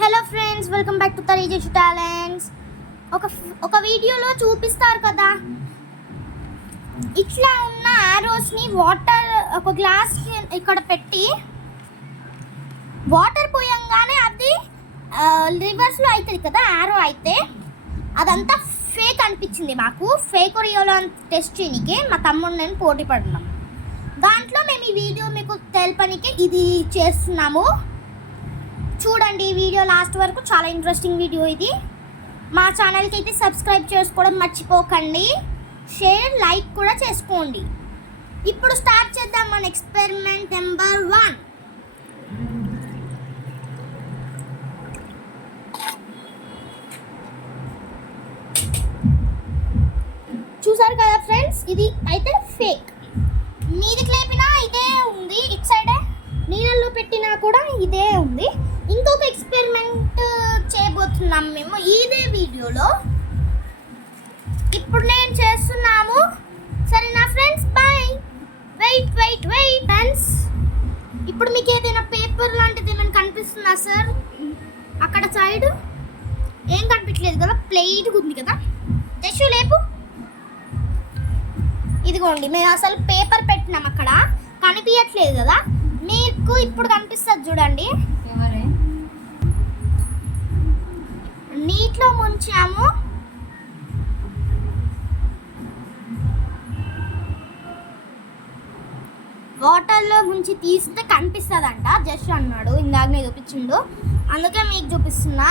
Hello friends, welcome back to Tareeju talents. ఒక వీడియోలో చూపిస్తారు కదా, ఇట్లా ఉన్న ఆరోస్ని వాటర్ ఒక గ్లాస్ ఇక్కడ పెట్టి వాటర్ పోయంగానే అది రివర్స్లో అవుతుంది కదా ఆరో. అయితే అదంతా ఫేక్ అనిపించింది మాకు. ఫేక్ రియల్ టెస్ట్ చేయడానికి మా తమ్ముడు నేను పోటీ పడినాం. దాంట్లో మేము ఈ వీడియో మీకు తెలపనికి ఇది చేస్తున్నాము. చూడండి ఈ వీడియో లాస్ట్ వరకు, చాలా ఇంట్రెస్టింగ్ వీడియో ఇది. మా ఛానల్కి అయితే సబ్స్క్రైబ్ చేసుకోవడం మర్చిపోకండి, షేర్ లైక్ కూడా చేసుకోండి. ఇప్పుడు స్టార్ట్ చేద్దాం మన ఎక్స్పెరిమెంట్ నెంబర్ 1. చూసారు కదా ఫ్రెండ్స్, ఇది అయితే ఫేక్. మీదికి లేపినా ఇదే ఉంది, ఇటు సైడే నీళ్ళల్లో పెట్టినా కూడా ఇదే ఉంది. ఇంకొక ఎక్స్పెరిమెంట్ చేయబోతున్నాం మేము ఇదే వీడియోలో. ఇప్పుడు నేను చేస్తున్నాము, సరేనా ఫ్రెండ్స్? బాయ్. వెయిట్ ఫ్రెండ్స్, ఇప్పుడు మీకు ఏదైనా పేపర్ లాంటిది ఏమైనా కనిపిస్తుందా సార్? అక్కడ సైడ్ ఏం కనిపించలేదు కదా, ప్లేట్గా ఉంది కదా. జస్ట్ లేపు. ఇదిగోండి, మేము అసలు పేపర్ పెట్టినాం, అక్కడ కనిపించట్లేదు కదా. మీకు ఇప్పుడు కనిపిస్తుంది చూడండి. నీటిలో ముంచాము. వాటర్లో ముంచి తీస్తే కనిపిస్తుందంట. జస్ట్ అన్నాడు, ఇందాక నేను చూపించిండు, అందుకే మీకు చూపిస్తున్నా.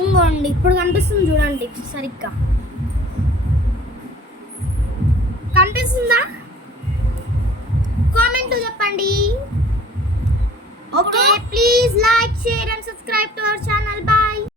ఇంకోండి, ఇప్పుడు కనిపిస్తుంది చూడండి సరిగ్గా. కనిపిస్తుందా? కామెంట్లో చెప్పండి. Okay, please like, share.